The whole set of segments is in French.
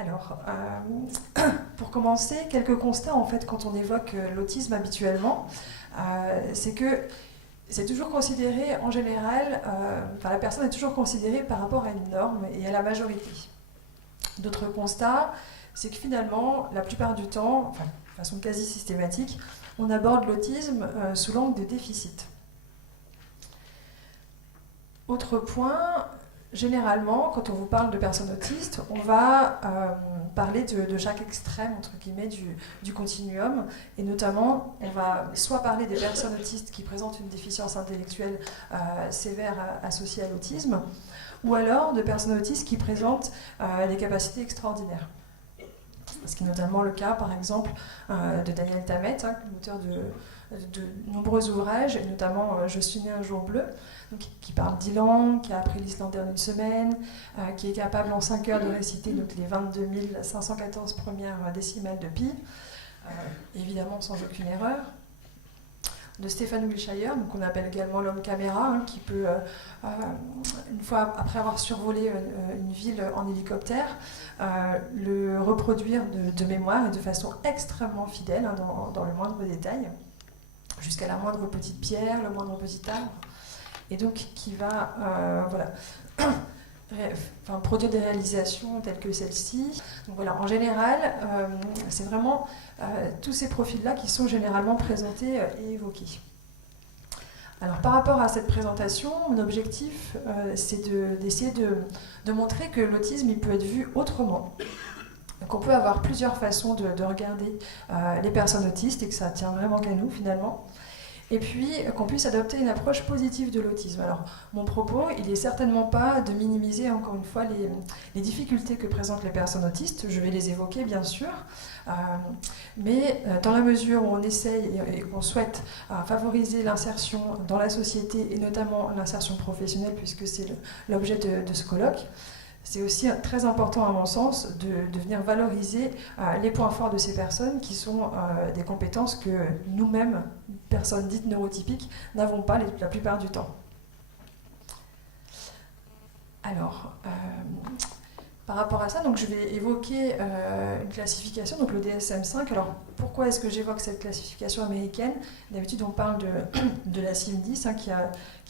Alors, pour commencer, quelques constats en fait quand on évoque l'autisme habituellement, c'est que c'est toujours considéré en général, la personne est toujours considérée par rapport à une norme et à la majorité. D'autres constats, c'est que finalement, la plupart du temps, enfin de façon quasi systématique, on aborde l'autisme sous l'angle de déficit. Autre point, généralement, quand on vous parle de personnes autistes, on va parler de chaque extrême, entre guillemets, du continuum. Et notamment, on va soit parler des personnes autistes qui présentent une déficience intellectuelle sévère associée à l'autisme, ou alors de personnes autistes qui présentent des capacités extraordinaires. Ce qui est notamment le cas, par exemple, de Daniel Tammet, l'auteur de nombreux ouvrages, et notamment « Je suis né un jour bleu », donc, qui parle d'Ilan, qui a appris l'islandais en une semaine, qui est capable en 5 heures de réciter donc, les 22 514 premières décimales de pi, évidemment sans aucune erreur. De Stephen Wilshire, qu'on appelle également l'homme caméra, qui peut, une fois après avoir survolé une ville en hélicoptère, le reproduire de mémoire et de façon extrêmement fidèle, dans le moindre détail, jusqu'à la moindre petite pierre, le moindre petit arbre, et donc qui va produire des réalisations telles que celle-ci. Donc voilà, en général, c'est vraiment tous ces profils-là qui sont généralement présentés et évoqués. Alors par rapport à cette présentation, mon objectif, c'est d'essayer de montrer que l'autisme, il peut être vu autrement. Donc on peut avoir plusieurs façons de regarder les personnes autistes et que ça tient vraiment qu'à nous finalement. Et puis qu'on puisse adopter une approche positive de l'autisme. Alors, mon propos, il n'est certainement pas de minimiser, encore une fois, les difficultés que présentent les personnes autistes. Je vais les évoquer, bien sûr. Mais dans la mesure où on essaye et qu'on souhaite favoriser l'insertion dans la société, et notamment l'insertion professionnelle, puisque c'est l'objet de ce colloque, c'est aussi très important, à mon sens, de venir valoriser les points forts de ces personnes qui sont des compétences que nous-mêmes, personnes dites neurotypiques, n'avons pas la plupart du temps. Alors, par rapport à ça, donc, je vais évoquer une classification, donc le DSM-5. Alors, pourquoi est-ce que j'évoque cette classification américaine? D'habitude, on parle de la CIM-10 qui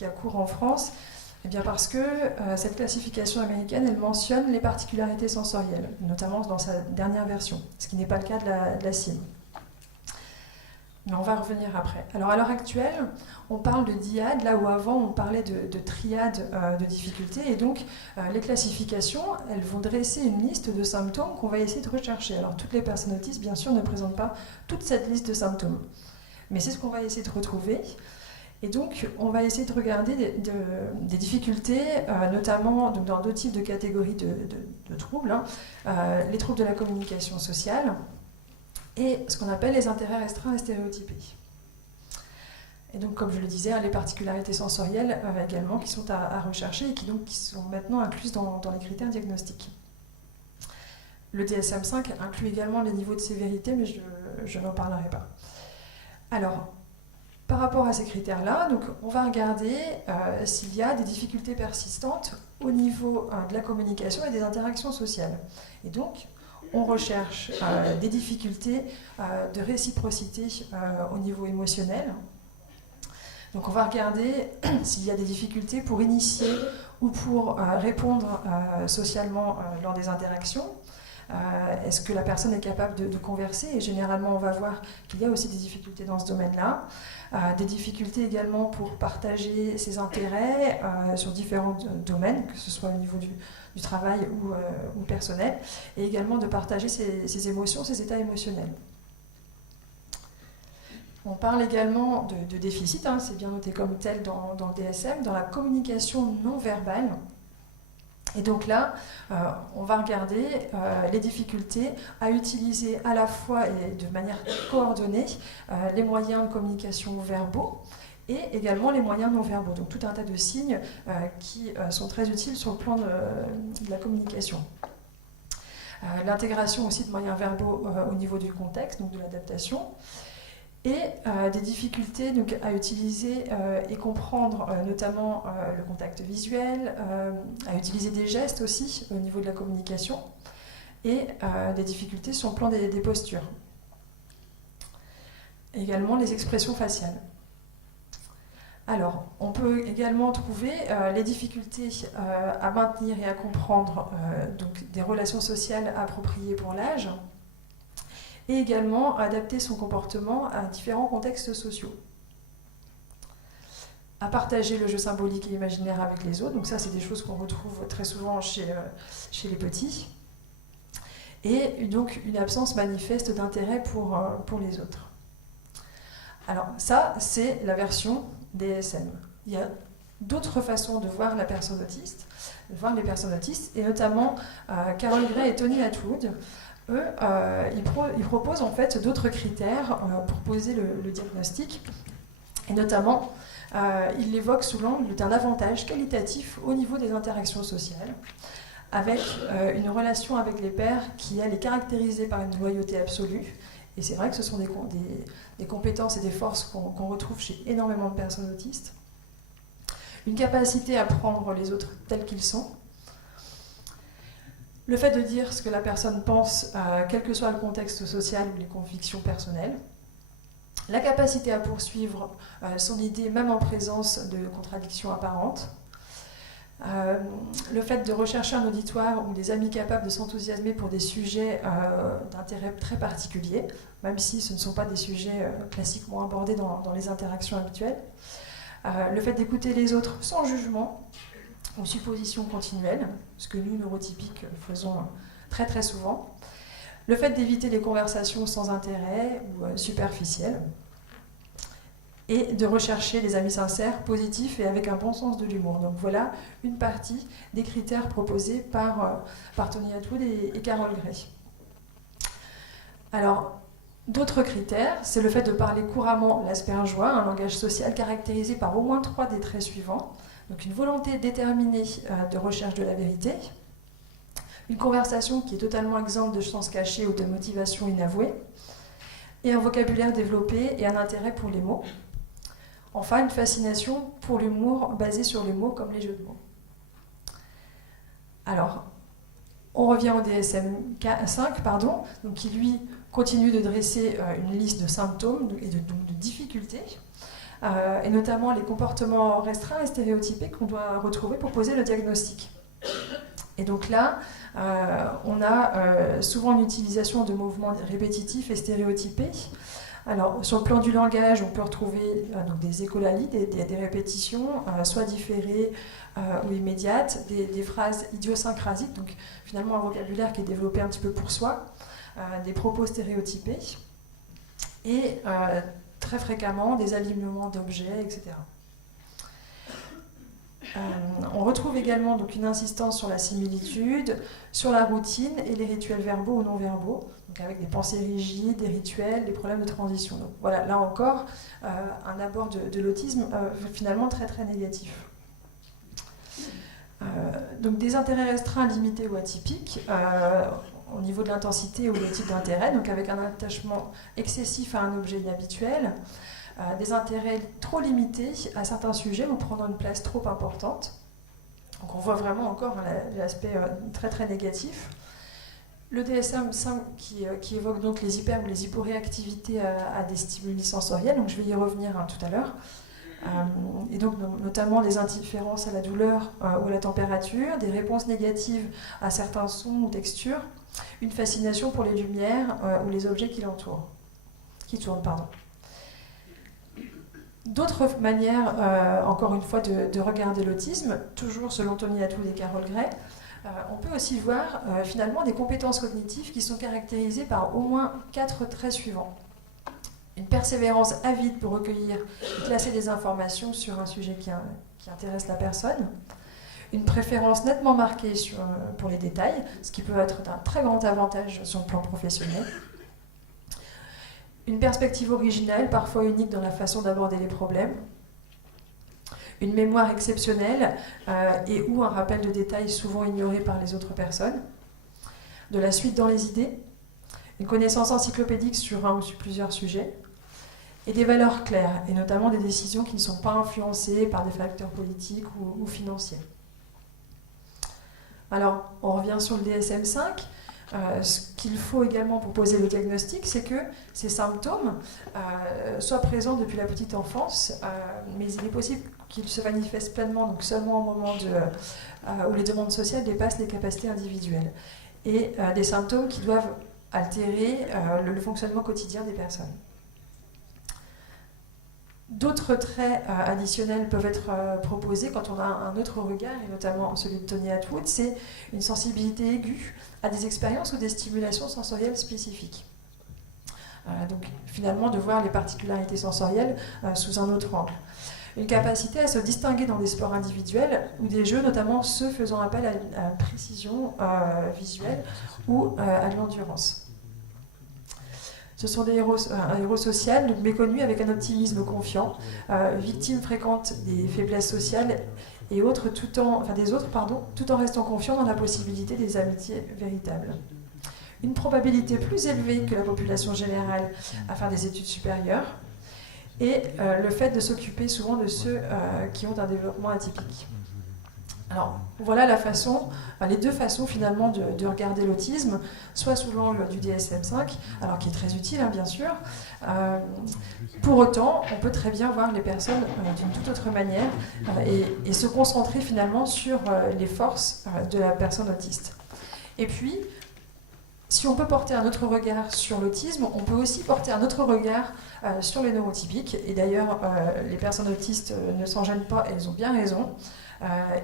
a cours en France. Eh bien parce que cette classification américaine, elle mentionne les particularités sensorielles, notamment dans sa dernière version, ce qui n'est pas le cas de la CIM. Mais on va revenir après. Alors à l'heure actuelle, on parle de dyade, là où avant on parlait de triade de difficultés, et donc les classifications, elles vont dresser une liste de symptômes qu'on va essayer de rechercher. Alors toutes les personnes autistes, bien sûr, ne présentent pas toute cette liste de symptômes, mais c'est ce qu'on va essayer de retrouver. Et donc, on va essayer de regarder des difficultés, notamment donc, dans deux types de catégories de troubles, les troubles de la communication sociale et ce qu'on appelle les intérêts restreints et stéréotypés. Et donc, comme je le disais, les particularités sensorielles également qui sont à rechercher et qui sont maintenant incluses dans les critères diagnostiques. Le DSM-5 inclut également les niveaux de sévérité, mais je n'en parlerai pas. Alors, par rapport à ces critères-là, donc on va regarder s'il y a des difficultés persistantes au niveau de la communication et des interactions sociales. Et donc, on recherche des difficultés de réciprocité au niveau émotionnel. Donc on va regarder s'il y a des difficultés pour initier ou pour répondre socialement lors des interactions. Est-ce que la personne est capable de converser? Et généralement, on va voir qu'il y a aussi des difficultés dans ce domaine-là. Des difficultés également pour partager ses intérêts sur différents domaines, que ce soit au niveau du travail ou personnel, et également de partager ses émotions, ses états émotionnels. On parle également de déficit, c'est bien noté comme tel dans le DSM, dans la communication non verbale. Et donc là, on va regarder les difficultés à utiliser à la fois et de manière coordonnée les moyens de communication verbaux et également les moyens non verbaux. Donc tout un tas de signes qui sont très utiles sur le plan de la communication. L'intégration aussi de moyens verbaux au niveau du contexte, donc de l'adaptation. Et des difficultés donc, à utiliser et comprendre notamment le contact visuel, à utiliser des gestes aussi au niveau de la communication, et des difficultés sur le plan des postures. Également les expressions faciales. Alors, on peut également trouver les difficultés à maintenir et à comprendre donc des relations sociales appropriées pour l'âge, et également adapter son comportement à différents contextes sociaux. À partager le jeu symbolique et imaginaire avec les autres, donc ça c'est des choses qu'on retrouve très souvent chez les petits, et donc une absence manifeste d'intérêt pour les autres. Alors ça, c'est la version DSM. Il y a d'autres façons de voir la personne autiste, de voir les personnes autistes, et notamment Carol Gray et Tony Attwood, eux, ils proposent en fait d'autres critères pour poser le diagnostic, et notamment, ils l'évoquent sous l'angle d'un avantage qualitatif au niveau des interactions sociales, avec une relation avec les pairs qui, elle, est caractérisée par une loyauté absolue. Et c'est vrai que ce sont des compétences et des forces qu'on retrouve chez énormément de personnes autistes. Une capacité à prendre les autres tels qu'ils sont. Le fait de dire ce que la personne pense, quel que soit le contexte social ou les convictions personnelles. La capacité à poursuivre son idée même en présence de contradictions apparentes. Le fait de rechercher un auditoire ou des amis capables de s'enthousiasmer pour des sujets d'intérêt très particuliers, même si ce ne sont pas des sujets classiquement abordés dans les interactions habituelles. Le fait d'écouter les autres sans jugement ou supposition continuelle, ce que nous, neurotypiques, faisons très très souvent. Le fait d'éviter les conversations sans intérêt ou superficielles. Et de rechercher des amis sincères, positifs et avec un bon sens de l'humour. Donc voilà une partie des critères proposés par Tony Attwood et Carol Gray. Alors, d'autres critères, c'est le fait de parler couramment l'aspergeois, un langage social caractérisé par au moins 3 des traits suivants. Donc une volonté déterminée de recherche de la vérité, une conversation qui est totalement exempte de sens caché ou de motivation inavouée, et un vocabulaire développé et un intérêt pour les mots. Enfin, une fascination pour l'humour basée sur les mots comme les jeux de mots. Alors, on revient au DSM-5, donc qui lui continue de dresser une liste de symptômes et de difficultés, et notamment les comportements restreints et stéréotypés qu'on doit retrouver pour poser le diagnostic. Et donc là, on a souvent une utilisation de mouvements répétitifs et stéréotypés. Alors, sur le plan du langage, on peut retrouver donc des écholalies, des répétitions, soit différées ou immédiates, des phrases idiosyncrasiques, donc finalement un vocabulaire qui est développé un petit peu pour soi, des propos stéréotypés, et très fréquemment des alignements d'objets, etc. On retrouve également donc une insistance sur la similitude, sur la routine et les rituels verbaux ou non verbaux, donc avec des pensées rigides, des rituels, des problèmes de transition. Donc voilà, là encore, un abord de l'autisme finalement très très négatif. Donc des intérêts restreints, limités ou atypiques, au niveau de l'intensité ou le type d'intérêt, donc avec un attachement excessif à un objet inhabituel, des intérêts trop limités à certains sujets ou prenant une place trop importante. Donc on voit vraiment encore l'aspect très très négatif. Le DSM-5 qui évoque donc les hyper ou les hyporéactivités à des stimuli sensoriels, donc je vais y revenir tout à l'heure. Et donc notamment des indifférences à la douleur ou à la température, des réponses négatives à certains sons ou textures, une fascination pour les lumières ou les objets qui tournent. D'autres manières, encore une fois, de regarder l'autisme, toujours selon Tony Attwood et Carol Gray, on peut aussi voir finalement des compétences cognitives qui sont caractérisées par au moins 4 traits suivants. Une persévérance avide pour recueillir et classer des informations sur un sujet qui intéresse la personne, une préférence nettement marquée pour les détails, ce qui peut être d'un très grand avantage sur le plan professionnel, une perspective originale, parfois unique dans la façon d'aborder les problèmes, une mémoire exceptionnelle et ou un rappel de détails souvent ignorés par les autres personnes, de la suite dans les idées, une connaissance encyclopédique sur un ou sur plusieurs sujets, et des valeurs claires, et notamment des décisions qui ne sont pas influencées par des facteurs politiques ou financiers. Alors, on revient sur le DSM-5. Ce qu'il faut également pour poser le diagnostic, c'est que ces symptômes soient présents depuis la petite enfance, mais il est possible qu'ils se manifestent pleinement, donc seulement au moment où les demandes sociales dépassent les capacités individuelles. Et des symptômes qui doivent altérer le fonctionnement quotidien des personnes. D'autres traits additionnels peuvent être proposés quand on a un autre regard, et notamment celui de Tony Attwood, c'est une sensibilité aiguë à des expériences ou des stimulations sensorielles spécifiques. Donc finalement de voir les particularités sensorielles sous un autre angle. Une capacité à se distinguer dans des sports individuels ou des jeux, notamment ceux faisant appel à une précision visuelle ou à l'endurance. Ce sont un héros social, donc méconnu avec un optimisme confiant, victime fréquente des faiblesses sociales et autres, tout en restant confiant dans la possibilité des amitiés véritables. Une probabilité plus élevée que la population générale à faire des études supérieures, et le fait de s'occuper souvent de ceux qui ont un développement atypique. Alors, voilà les deux façons finalement de regarder l'autisme, soit sous l'angle du DSM-5, alors qui est très utile, bien sûr. Pour autant, on peut très bien voir les personnes d'une toute autre manière et se concentrer finalement sur les forces de la personne autiste. Et puis, si on peut porter un autre regard sur l'autisme, on peut aussi porter un autre regard sur les neurotypiques. Et d'ailleurs, les personnes autistes ne s'en gênent pas, elles ont bien raison.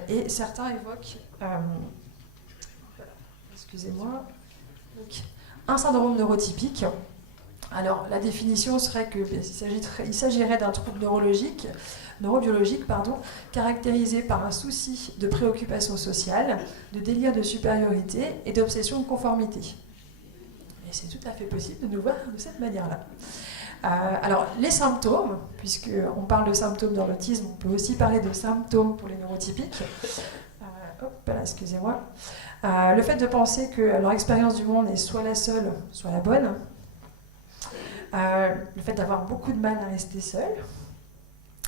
Et certains évoquent, un syndrome neurotypique. Alors, la définition serait qu'il s'agirait d'un trouble neurobiologique, caractérisé par un souci de préoccupation sociale, de délire de supériorité et d'obsession de conformité. Et c'est tout à fait possible de nous voir de cette manière-là. Alors, les symptômes, puisqu'on parle de symptômes dans l'autisme, on peut aussi parler de symptômes pour les neurotypiques. Excusez-moi. Le fait de penser que leur expérience du monde est soit la seule, soit la bonne. Le fait d'avoir beaucoup de mal à rester seul.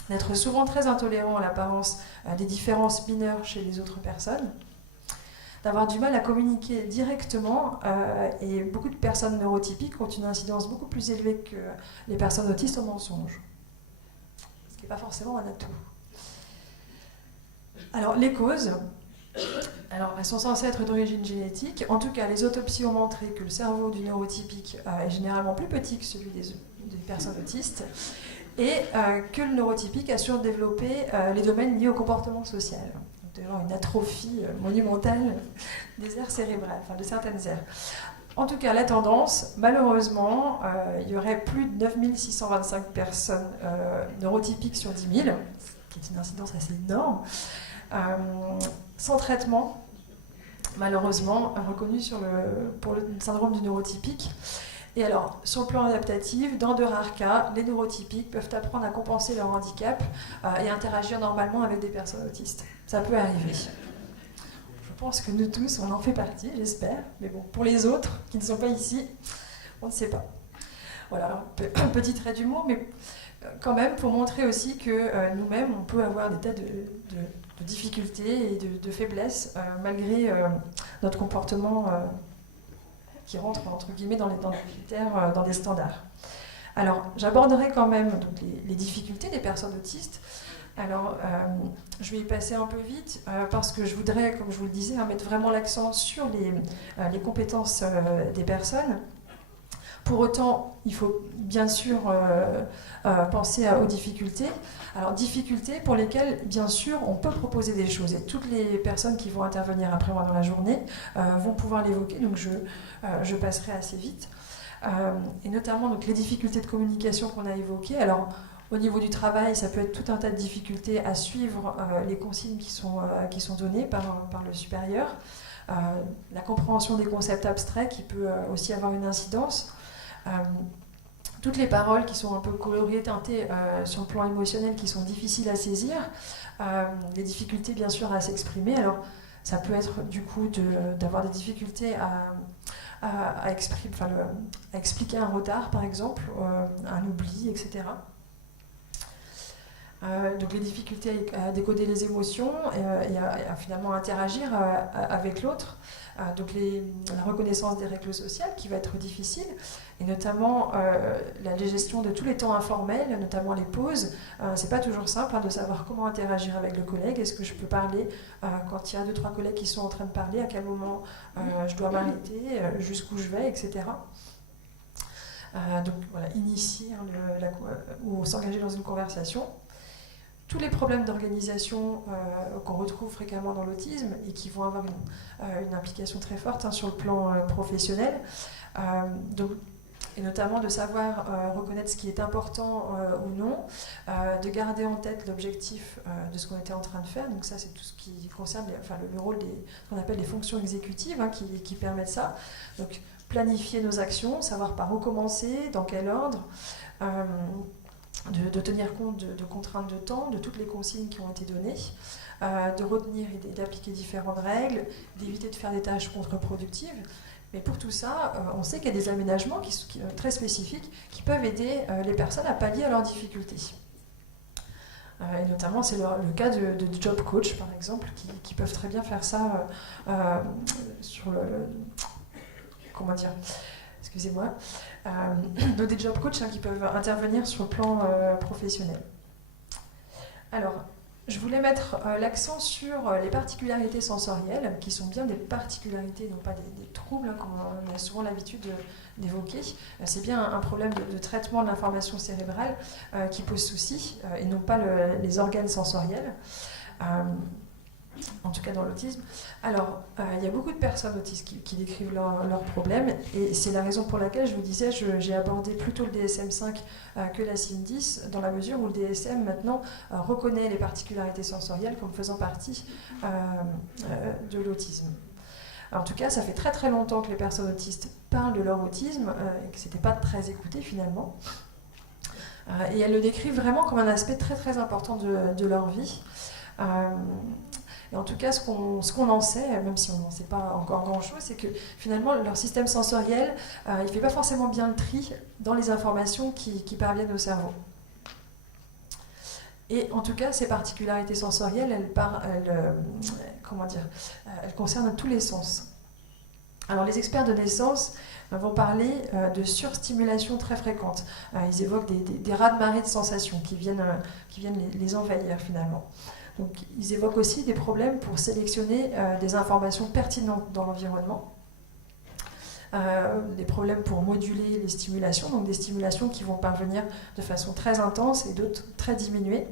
D'être souvent très intolérant à l'apparence des différences mineures chez les autres personnes. D'avoir du mal à communiquer directement, et beaucoup de personnes neurotypiques ont une incidence beaucoup plus élevée que les personnes autistes au mensonge. Ce qui n'est pas forcément un atout. Alors, les causes, elles sont censées être d'origine génétique. En tout cas, les autopsies ont montré que le cerveau du neurotypique est généralement plus petit que celui des personnes autistes, et que le neurotypique a surdéveloppé les domaines liés au comportement social. D'avoir une atrophie monumentale des aires cérébrales, de certaines aires. En tout cas, la tendance, malheureusement, il y aurait plus de 9625 personnes neurotypiques sur 10 000, ce qui est une incidence assez énorme, sans traitement, malheureusement, reconnu pour le syndrome du neurotypique. Et alors, sur le plan adaptatif, dans de rares cas, les neurotypiques peuvent apprendre à compenser leur handicap et interagir normalement avec des personnes autistes. Ça peut arriver. Je pense que nous tous, on en fait partie, j'espère. Mais bon, pour les autres qui ne sont pas ici, on ne sait pas. Voilà, alors, un petit trait d'humour, mais quand même pour montrer aussi que nous-mêmes, on peut avoir des tas de difficultés et de faiblesses malgré notre comportement qui rentre entre guillemets dans les critères, dans des standards. Alors, j'aborderai quand même donc, les difficultés des personnes autistes. Alors, je vais y passer un peu vite parce que je voudrais, comme je vous le disais, mettre vraiment l'accent sur les compétences des personnes. Pour autant, il faut bien sûr penser aux difficultés. Alors, difficultés pour lesquelles, bien sûr, on peut proposer des choses. Et toutes les personnes qui vont intervenir après moi dans la journée vont pouvoir l'évoquer, donc je passerai assez vite. Et notamment donc, les difficultés de communication qu'on a évoquées. Alors, au niveau du travail, ça peut être tout un tas de difficultés à suivre les consignes qui sont données par le supérieur. La compréhension des concepts abstraits qui peut aussi avoir une incidence. Toutes les paroles qui sont un peu colorées, teintées sur le plan émotionnel, qui sont difficiles à saisir, des difficultés bien sûr à s'exprimer. Alors ça peut être du coup d'avoir des difficultés à expliquer un retard par exemple, un oubli, etc. Donc les difficultés à décoder les émotions et à finalement interagir avec l'autre. Donc la reconnaissance des règles sociales qui va être difficile, et notamment la gestion de tous les temps informels, notamment les pauses. C'est pas toujours simple de savoir comment interagir avec le collègue. Est-ce que je peux parler quand il y a 2-3 collègues qui sont en train de parler, à quel moment je dois m'arrêter, jusqu'où je vais, etc. Donc voilà, initier ou s'engager dans une conversation. Tous les problèmes d'organisation qu'on retrouve fréquemment dans l'autisme et qui vont avoir une implication très forte sur le plan professionnel. Et notamment de savoir reconnaître ce qui est important ou non, de garder en tête l'objectif de ce qu'on était en train de faire. Donc ça, c'est tout ce qui concerne le rôle ce qu'on appelle les fonctions exécutives qui permettent ça. Donc planifier nos actions, savoir par où commencer, dans quel ordre. De tenir compte de contraintes de temps, de toutes les consignes qui ont été données, de retenir et d'appliquer différentes règles, d'éviter de faire des tâches contre-productives. Mais pour tout ça, on sait qu'il y a des aménagements qui sont très spécifiques qui peuvent aider les personnes à pallier à leurs difficultés. Et notamment, c'est le cas de job coach, par exemple, qui peuvent très bien faire ça sur comment dire ? Excusez-moi, donc des job coachs qui peuvent intervenir sur le plan professionnel. Alors, je voulais mettre l'accent sur les particularités sensorielles, qui sont bien des particularités, non pas des troubles qu'on a souvent l'habitude d'évoquer. C'est bien un problème de traitement de l'information cérébrale qui pose souci, et non pas les organes sensoriels. En tout cas dans l'autisme. Alors, il y a beaucoup de personnes autistes qui décrivent leurs problèmes, et c'est la raison pour laquelle je vous disais, j'ai abordé plutôt le DSM-5 que la CIM-10, dans la mesure où le DSM maintenant reconnaît les particularités sensorielles comme faisant partie de l'autisme. En tout cas, ça fait très très longtemps que les personnes autistes parlent de leur autisme, et que ce n'était pas très écouté finalement. Et elles le décrivent vraiment comme un aspect très très important de leur vie. Et en tout cas, ce qu'on en sait, même si on n'en sait pas encore grand-chose, c'est que finalement, leur système sensoriel, il ne fait pas forcément bien le tri dans les informations qui parviennent au cerveau. Et en tout cas, ces particularités sensorielles, elles concernent tous les sens. Alors, les experts de naissance vont parler de surstimulation très fréquente. Ils évoquent des raz-de-marée de sensations qui viennent les envahir finalement. Donc, ils évoquent aussi des problèmes pour sélectionner des informations pertinentes dans l'environnement, des problèmes pour moduler les stimulations, donc des stimulations qui vont parvenir de façon très intense et d'autres très diminuées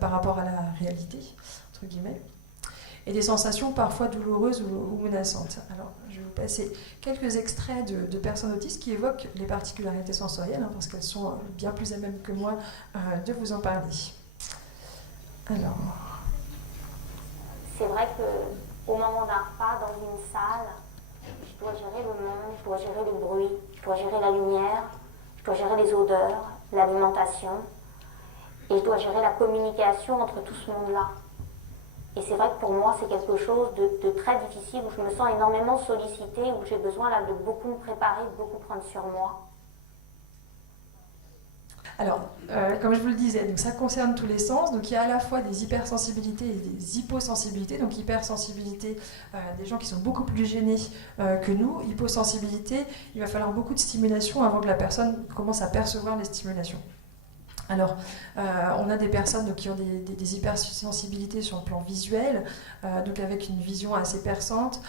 par rapport à la réalité, entre guillemets, et des sensations parfois douloureuses ou menaçantes. Alors, je vais vous passer quelques extraits de personnes autistes qui évoquent les particularités sensorielles, parce qu'elles sont bien plus à même que moi de vous en parler. Alors... C'est vrai qu'au moment d'un repas, dans une salle, je dois gérer le monde, je dois gérer le bruit, je dois gérer la lumière, je dois gérer les odeurs, l'alimentation, et je dois gérer la communication entre tout ce monde-là. Et c'est vrai que pour moi, c'est quelque chose de très difficile, où je me sens énormément sollicitée, où j'ai besoin de beaucoup me préparer, de beaucoup prendre sur moi. Alors, comme je vous le disais, donc ça concerne tous les sens. Donc il y a à la fois des hypersensibilités et des hyposensibilités. Donc hypersensibilité, des gens qui sont beaucoup plus gênés que nous. Hyposensibilité, il va falloir beaucoup de stimulation avant que la personne commence à percevoir les stimulations. Alors, on a des personnes qui ont des hypersensibilités sur le plan visuel, donc avec une vision assez perçante,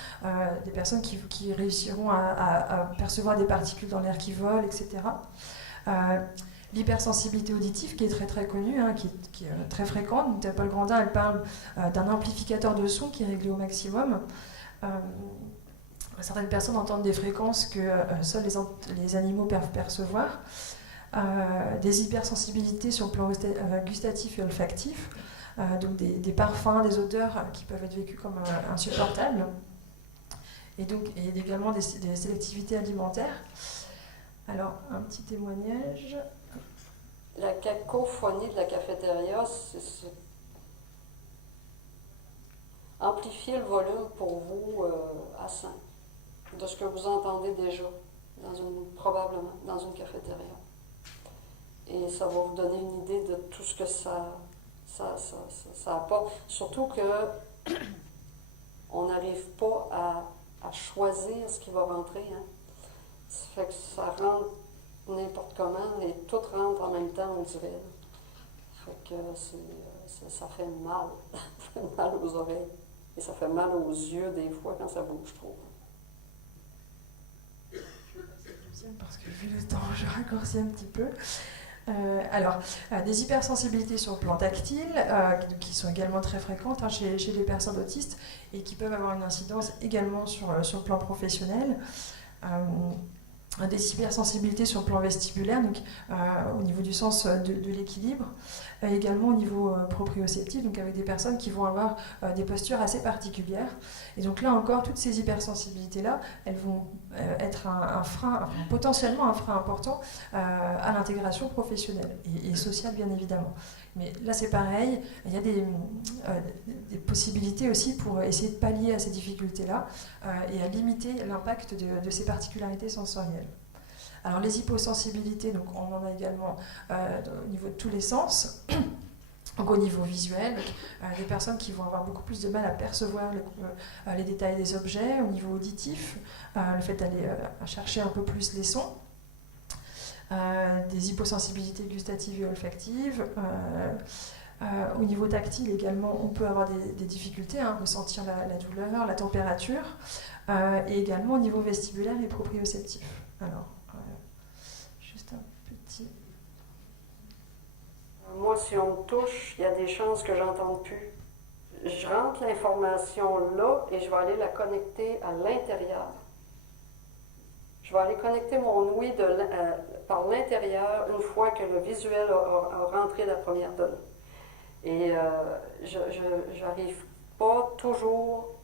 des personnes qui réussiront à percevoir des particules dans l'air qui volent, etc. L'hypersensibilité auditive, qui est très très connue, qui est très fréquente. Donc, Paul Grandin, elle parle d'un amplificateur de son qui est réglé au maximum. Certaines personnes entendent des fréquences que seuls les animaux peuvent percevoir. Des hypersensibilités sur le plan gustatif et olfactif, donc des parfums, des odeurs qui peuvent être vécues comme insupportables, et également des sélectivités alimentaires. Alors, un petit témoignage. La cacophonie de la cafétéria, c'est amplifier le volume pour vous à 5, de ce que vous entendez déjà, probablement dans une cafétéria. Et ça va vous donner une idée de tout ce que ça Ça apporte. Surtout que on n'arrive pas à choisir ce qui va rentrer. Hein. Ça fait que ça rentre n'importe comment et tout rentre en même temps, on dirait. Fait que ça fait mal. Ça fait mal aux oreilles. Et ça fait mal aux yeux des fois quand ça bouge trop. Parce que vu le temps, je raccourcis un petit peu. Des hypersensibilités sur le plan tactile, qui sont également très fréquentes chez les personnes autistes et qui peuvent avoir une incidence également sur le plan professionnel. Des hypersensibilités sur le plan vestibulaire, donc au niveau du sens de l'équilibre, également au niveau proprioceptif, donc avec des personnes qui vont avoir des postures assez particulières. Et donc là encore, toutes ces hypersensibilités-là, elles vont être un frein, potentiellement un frein important à l'intégration professionnelle et sociale, bien évidemment. Mais là, c'est pareil, il y a des possibilités aussi pour essayer de pallier à ces difficultés-là et à limiter l'impact de ces particularités sensorielles. Alors, les hyposensibilités, donc on en a également au niveau de tous les sens. Donc, au niveau visuel, des personnes qui vont avoir beaucoup plus de mal à percevoir les détails des objets. Au niveau auditif, le fait d'aller chercher un peu plus les sons. Des hyposensibilités gustatives et olfactives. Au niveau tactile également, on peut avoir des difficultés à ressentir la douleur, la température, et également au niveau vestibulaire et proprioceptif. Alors, juste un petit... Moi, si on me touche, il y a des chances que j'entende plus. Je rentre l'information là et je vais aller la connecter à l'intérieur. Je vais aller connecter mon ouïe par l'intérieur une fois que le visuel a rentré la première donnée. Et je n'arrive pas toujours,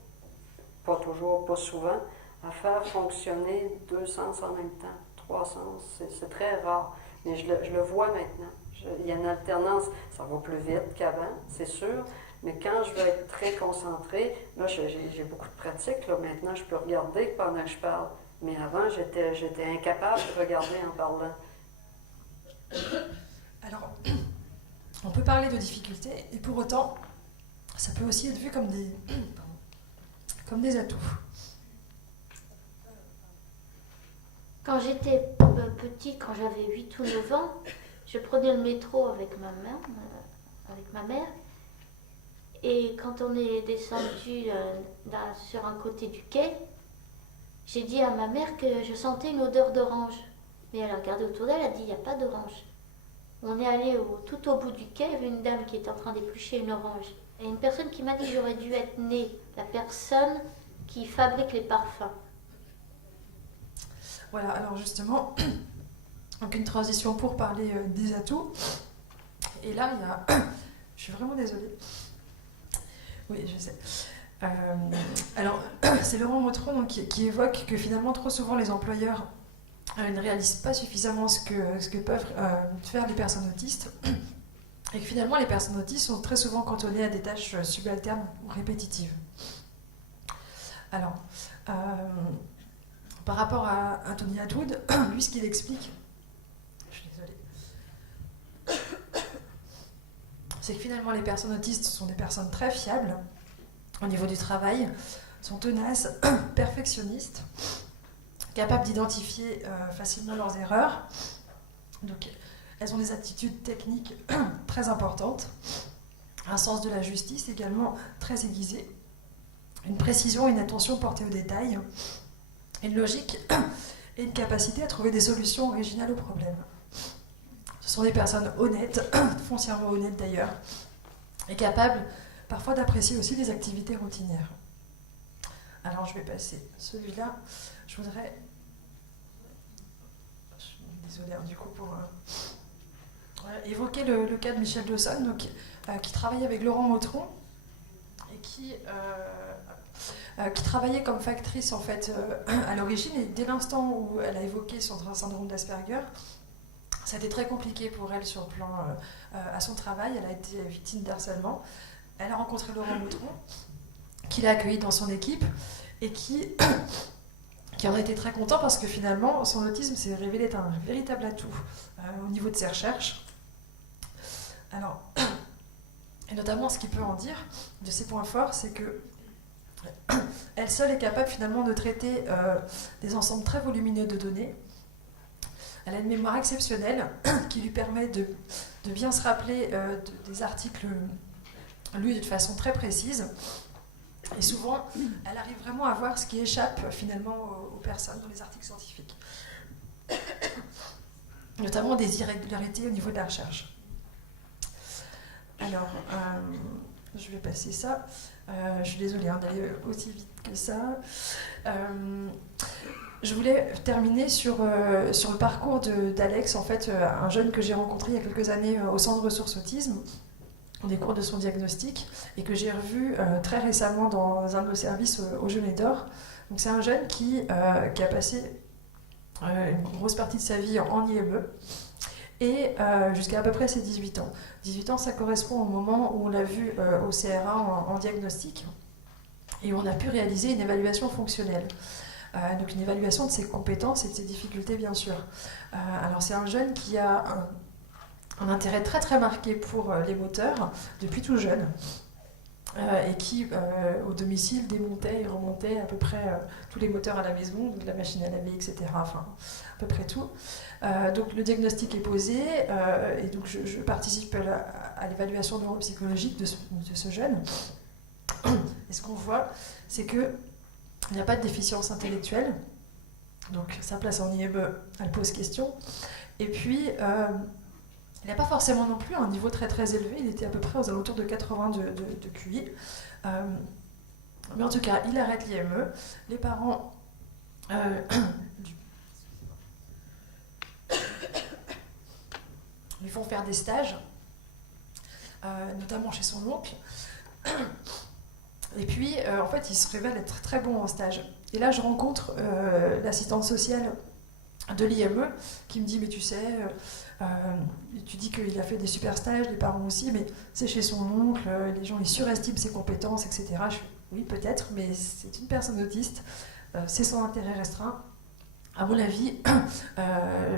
pas souvent, à faire fonctionner 2 sens en même temps, 3 sens. C'est très rare. Mais je le vois maintenant. Il y a une alternance. Ça va plus vite qu'avant, c'est sûr. Mais quand je vais être très concentrée, là, j'ai beaucoup de pratique. Là, maintenant, je peux regarder pendant que je parle. Mais avant, j'étais incapable de regarder en parlant. Alors, on peut parler de difficultés, et pour autant, ça peut aussi être vu comme des atouts. Quand j'étais petite, quand j'avais 8 ou 9 ans, je prenais le métro avec ma mère. Et quand on est descendu sur un côté du quai, j'ai dit à ma mère que je sentais une odeur d'orange. Mais elle a regardé autour d'elle, elle a dit, il n'y a pas d'orange. On est allé tout au bout du quai, il y avait une dame qui était en train d'éplucher une orange. Et une personne qui m'a dit que j'aurais dû être née, la personne qui fabrique les parfums. Voilà, alors justement, donc une transition pour parler des atouts. Et là, il y a... Je suis vraiment désolée. Oui, je sais. Alors, c'est Laurent Motron donc, qui évoque que finalement, trop souvent, les employeurs ne réalisent pas suffisamment ce que peuvent faire les personnes autistes. Et que finalement, les personnes autistes sont très souvent cantonnées à des tâches subalternes ou répétitives. Alors, par rapport à Tony Attwood, lui, ce qu'il explique, je suis désolée, c'est que finalement, les personnes autistes sont des personnes très fiables au niveau du travail, sont tenaces, perfectionnistes, capables d'identifier facilement leurs erreurs. Donc, elles ont des attitudes techniques très importantes, un sens de la justice également très aiguisé, une précision et une attention portée aux détails, une logique et une capacité à trouver des solutions originales aux problèmes. Ce sont des personnes honnêtes, foncièrement honnêtes d'ailleurs, et capables parfois d'apprécier aussi des activités routinières. Alors je vais passer celui-là. Je voudrais... Je suis désolée du coup pour évoquer le cas de Michel Dawson, donc, qui travaille avec Laurent Motron et qui travaillait comme factrice en fait à l'origine, et dès l'instant où elle a évoqué son syndrome d'Asperger, ça a été très compliqué pour elle sur le plan à son travail. Elle a été victime d'harcèlement. Elle a rencontré Laurent Motron, qui l'a accueilli dans son équipe et qui en a été très content parce que finalement son autisme s'est révélé être un véritable atout au niveau de ses recherches. Alors, Et notamment, ce qu'il peut en dire de ses points forts, c'est que elle seule est capable finalement de traiter des ensembles très volumineux de données. Elle a une mémoire exceptionnelle qui lui permet de bien se rappeler des articles lus de façon très précise. Et souvent, elle arrive vraiment à voir ce qui échappe finalement aux personnes dans les articles scientifiques. Notamment des irrégularités au niveau de la recherche. Alors, je vais passer ça. Je suis désolée d'aller aussi vite que ça. Je voulais terminer sur le parcours d'Alex, en fait, un jeune que j'ai rencontré il y a quelques années au Centre de ressources autisme, au cours de son diagnostic, et que j'ai revu très récemment dans un de nos services au Genet d'Or. Donc c'est un jeune qui a passé une grosse partie de sa vie en IME, et jusqu'à à peu près ses 18 ans. 18 ans, ça correspond au moment où on l'a vu au CRA en diagnostic, et où on a pu réaliser une évaluation fonctionnelle. Donc une évaluation de ses compétences et de ses difficultés, bien sûr. Alors c'est un jeune qui a un intérêt très très marqué pour les moteurs depuis tout jeune, et qui au domicile démontait et remontait à peu près tous les moteurs à la maison, donc la machine à laver, etc. Enfin, à peu près tout. Donc le diagnostic est posé, et donc je participe à l'évaluation neuropsychologique de ce jeune. Et ce qu'on voit, c'est que il n'y a pas de déficience intellectuelle, donc sa place en IME, elle pose question. Et puis, il n'a pas forcément non plus un niveau très très élevé, il était à peu près aux alentours de 80 de QI. Mais en tout cas, il arrête l'IME. Les parents lui font faire des stages, notamment chez son oncle. Et puis, en fait, il se révèle être très bon en stage. Et là, je rencontre l'assistante sociale de l'IME qui me dit, mais tu sais, tu dis qu'il a fait des super stages, les parents aussi, mais c'est chez son oncle, les gens ils surestiment ses compétences, etc. Je fais, oui, peut-être, mais c'est une personne autiste, c'est son intérêt restreint. À mon avis,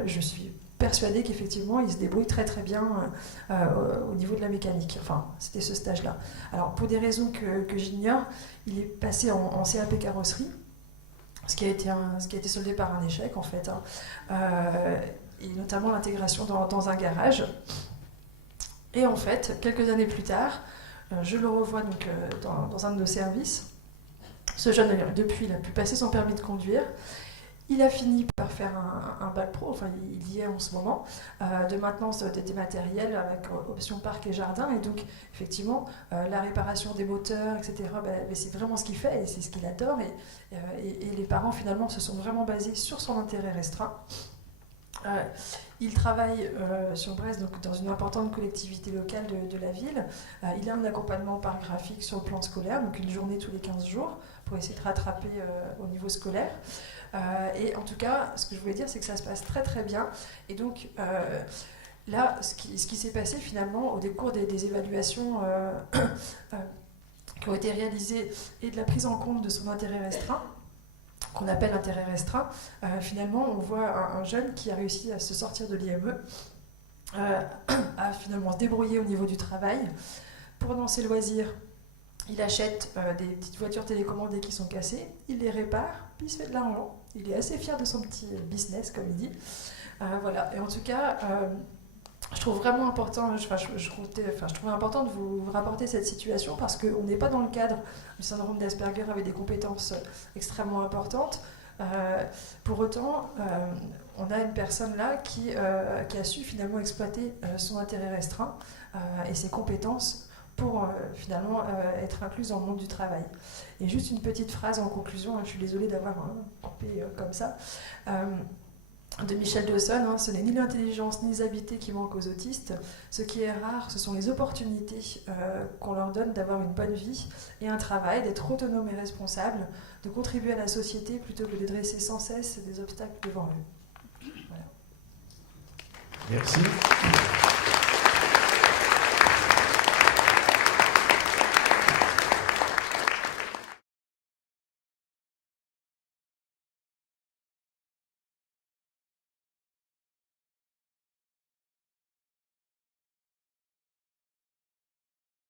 je suis persuadée qu'effectivement, il se débrouille très très bien au niveau de la mécanique. Enfin, c'était ce stage-là. Alors, pour des raisons que j'ignore, il est passé en CAP carrosserie, ce qui a été soldé par un échec, en fait. Et notamment l'intégration dans un garage. Et en fait, quelques années plus tard, je le revois donc, dans un de nos services. Ce jeune, depuis, il a pu passer son permis de conduire. Il a fini par faire un bac pro, enfin il y est en ce moment, de maintenance des matériels avec option parc et jardin. Et donc, effectivement, la réparation des moteurs, etc., c'est vraiment ce qu'il fait et c'est ce qu'il adore. Et les parents, finalement, se sont vraiment basés sur son intérêt restreint. Il travaille sur Brest, donc dans une importante collectivité locale de la ville. Il a un accompagnement par graphique sur le plan scolaire, donc une journée tous les 15 jours, pour essayer de rattraper au niveau scolaire. Et en tout cas, ce que je voulais dire, c'est que ça se passe très très bien. Et donc, là, ce qui s'est passé finalement au décours des évaluations qui ont été réalisées et de la prise en compte de son intérêt restreint, qu'on appelle intérêt restreint, finalement, on voit un jeune qui a réussi à se sortir de l'IME, à finalement se débrouiller au niveau du travail. Pendant ses loisirs, il achète des petites voitures télécommandées qui sont cassées, il les répare, puis il se fait de l'argent. Il est assez fier de son petit business, comme il dit. Voilà. Et en tout cas, je trouve vraiment important, je trouvais important de vous rapporter cette situation parce qu'on n'est pas dans le cadre du syndrome d'Asperger avec des compétences extrêmement importantes. Pour autant, on a une personne là qui a su finalement exploiter son intérêt restreint et ses compétences pour finalement être incluse dans le monde du travail. Et juste une petite phrase en conclusion, je suis désolée d'avoir coupé comme ça, de Michel Dawson, ce n'est ni l'intelligence ni les habiletés qui manquent aux autistes. Ce qui est rare, ce sont les opportunités qu'on leur donne d'avoir une bonne vie et un travail, d'être autonome et responsable, de contribuer à la société plutôt que de dresser sans cesse des obstacles devant eux. Voilà. Merci.